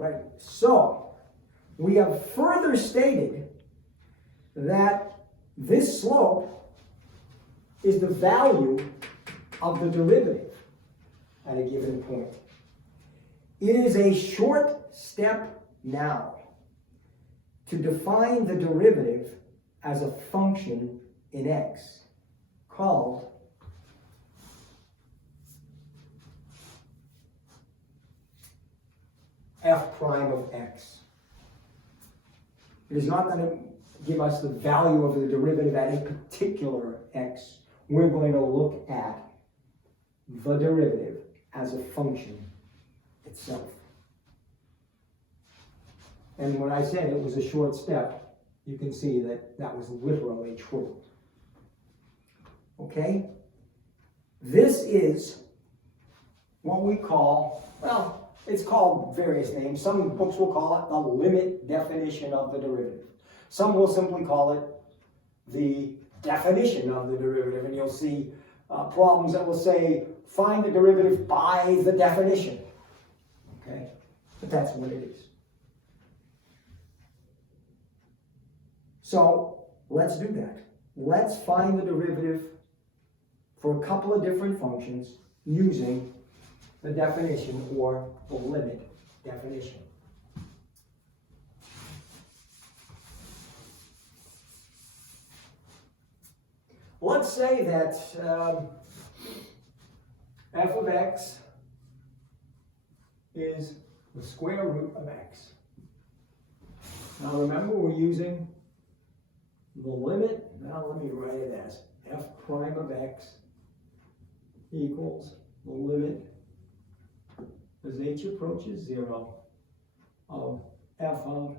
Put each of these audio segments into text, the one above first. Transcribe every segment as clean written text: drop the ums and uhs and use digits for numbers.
right, so we have further stated that this slope is the value of the derivative at a given point. It is a short step now to define the derivative as a function in x called f prime of x. It is not going to give us the value of the derivative at a particular x. We're going to look at the derivative as a function itself. And when I said it was a short step, you can see that that was literally true. Okay? This is what we call, well, it's called various names. Some books will call it the limit definition of the derivative. Some will simply call it the definition of the derivative. And you'll see problems that will say, find the derivative by the definition. Okay? But that's what it is. So let's do that. Let's find the derivative for a couple of different functions using the definition or the limit definition. Let's say that f of x is the square root of x. Now remember, we're using the limit. Now let me write it as f prime of x equals the limit as h approaches 0 of f of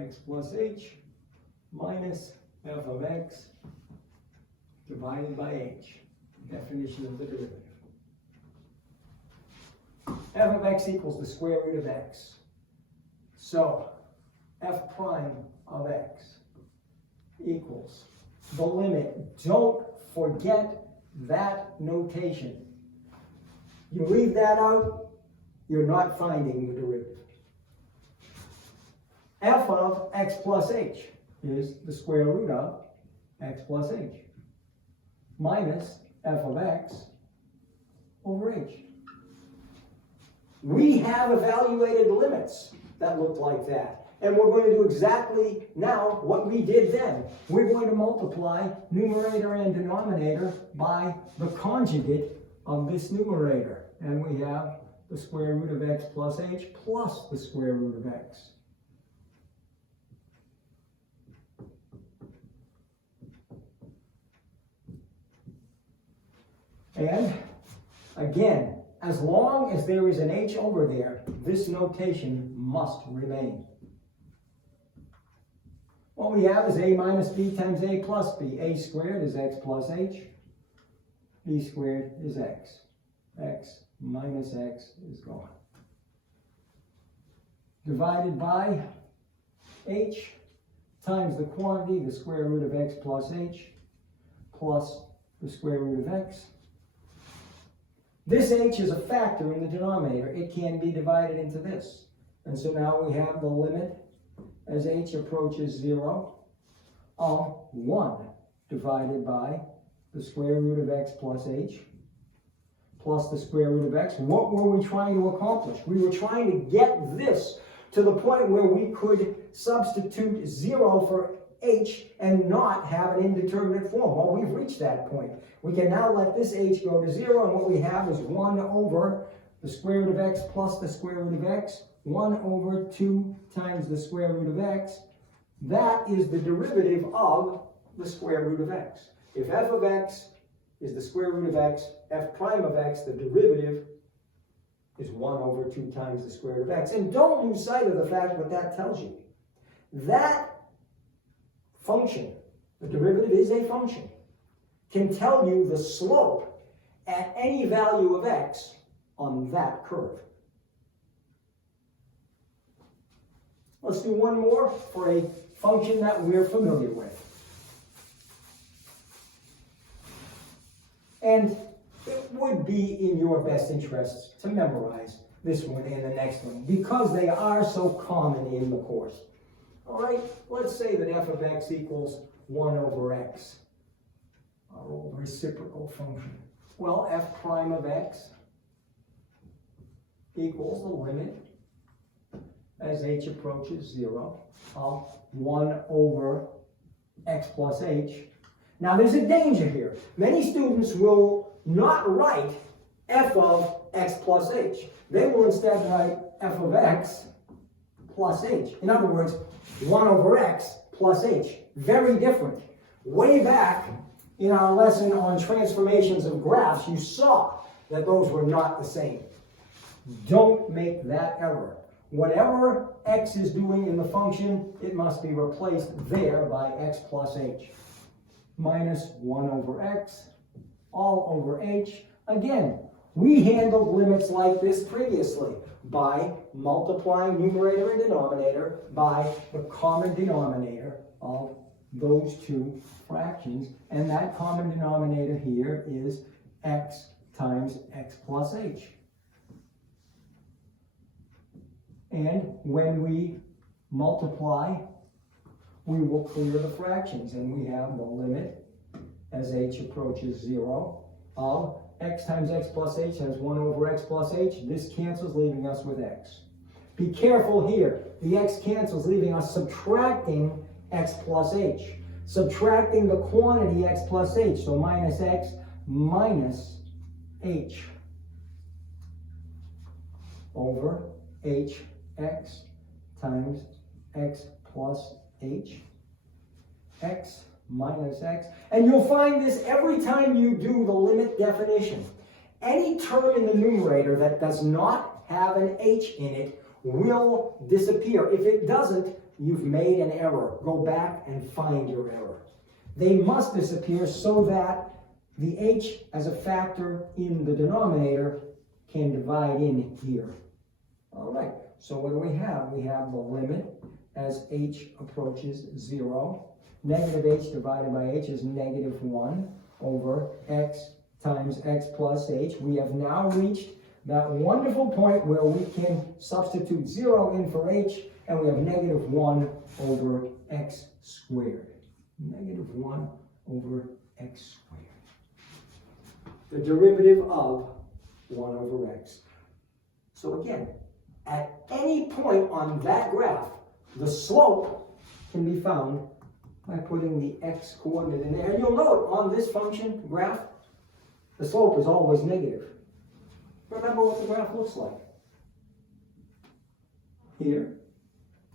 x plus h minus f of x divided by h, definition of the derivative. F of x equals the square root of x. So f prime of x equals the limit. Don't forget that notation. You leave that out, you're not finding the derivative. F of x plus h is the square root of x plus h minus f of x over h. We have evaluated limits that look like that. And we're going to do exactly now what we did then. We're going to multiply numerator and denominator by the conjugate of this numerator. And we have the square root of x plus h plus the square root of x. And again, as long as there is an h over there, this notation must remain. What we have is a minus b times a plus b. A squared is x plus h. B squared is x. X minus x is gone. Divided by h times the quantity, the square root of x plus h, plus the square root of x. This h is a factor in the denominator. It can be divided into this. And so now we have the limit as h approaches 0 of 1 divided by the square root of x plus h plus the square root of x. What were we trying to accomplish? We were trying to get this to the point where we could substitute 0 for h and not have an indeterminate form. Well, we've reached that point. We can now let this h go to 0, and what we have is 1 over the square root of x plus the square root of x, 1 over 2 times the square root of x. That is the derivative of the square root of x. If f of x is the square root of x, f prime of x, the derivative is 1 over 2 times the square root of x. And don't lose sight of the fact what that tells you. That function, the derivative is a function, can tell you the slope at any value of x on that curve. Let's do one more for a function that we're familiar with. And it would be in your best interest to memorize this one and the next one, because they are so common in the course. All right, let's say that f of x equals 1 over x, our old reciprocal function. Well, f prime of x equals the limit as h approaches 0 of 1 over x plus h. Now there's a danger here. Many students will not write f of x plus h. They will instead write f of x plus h. In other words, 1 over x plus h. Very different. Way back in our lesson on transformations of graphs, you saw that those were not the same. Don't make that error. Whatever x is doing in the function, it must be replaced there by x plus h. Minus 1 over x, all over h. Again, we handled limits like this previously by multiplying numerator and denominator by the common denominator of those two fractions. And that common denominator here is x times x plus h. And when we multiply, we will clear the fractions, and we have the limit as h approaches 0 of x times x plus h has 1 over x plus h. This cancels, leaving us with x. Be careful here. The x cancels, leaving us subtracting x plus h. Subtracting the quantity x plus h, so minus x minus h over hx times x plus h, x minus x. And you'll find this every time you do the limit definition. Any term in the numerator that does not have an h in it will disappear. If it doesn't, you've made an error. Go back and find your error. They must disappear so that the h as a factor in the denominator can divide in here. All right, so what do we have? We have the limit as h approaches 0. Negative h divided by h is negative 1 over x times x plus h. We have now reached that wonderful point where we can substitute 0 in for h, and we have negative 1 over x squared. Negative 1 over x squared. The derivative of 1 over x. So again, at any point on that graph, the slope can be found by putting the x coordinate in there. And you'll note on this function graph, the slope is always negative. Remember what the graph looks like. Here,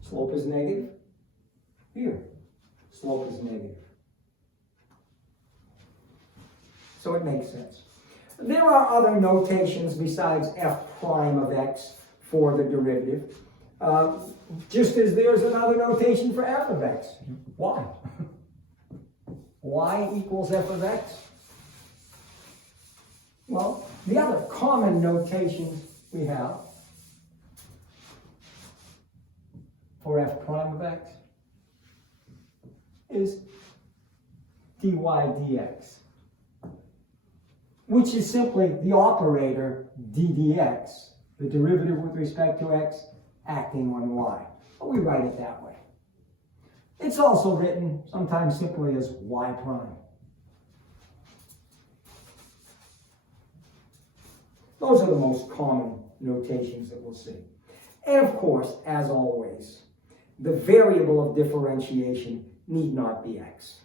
slope is negative. Here, slope is negative. So it makes sense. There are other notations besides f prime of x for the derivative. Just as there's another notation for f of x. Why? Y equals f of x. Well, the other common notation we have for f prime of x is dy dx, which is simply the operator d dx, the derivative with respect to x acting on y. But we write it that way. It's also written sometimes simply as y prime. Those are the most common notations that we'll see. And of course, as always, the variable of differentiation need not be x.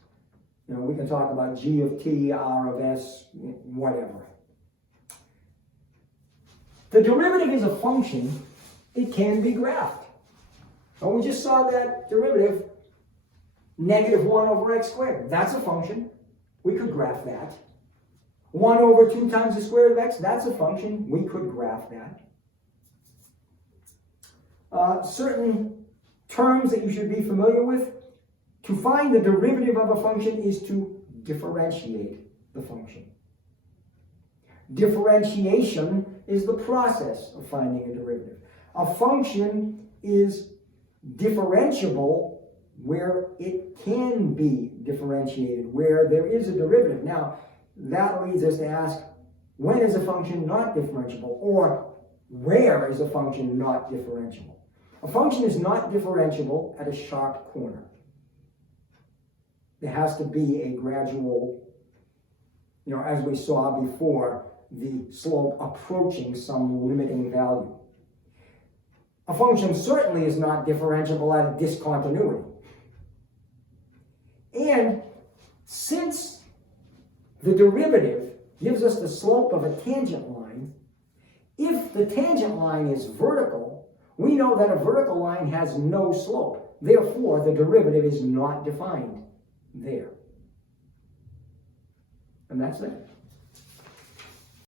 You know, we can talk about g of t, r of s, whatever. The derivative is a function. It can be graphed. And we just saw that derivative, negative 1 over x squared. That's a function. We could graph that. 1 over 2 times the square root of x, that's a function. We could graph that. Certain terms that you should be familiar with. To find the derivative of a function is to differentiate the function. Differentiation is the process of finding a derivative. A function is differentiable where it can be differentiated, where there is a derivative. Now, that leads us to ask, when is a function not differentiable? Or Where is a function not differentiable? A function is not differentiable at a sharp corner. There has to be a gradual, as we saw before, the slope approaching some limiting value. A function certainly is not differentiable at a discontinuity. And since the derivative gives us the slope of a tangent line, if the tangent line is vertical, we know that a vertical line has no slope. Therefore, the derivative is not defined there. And that's it.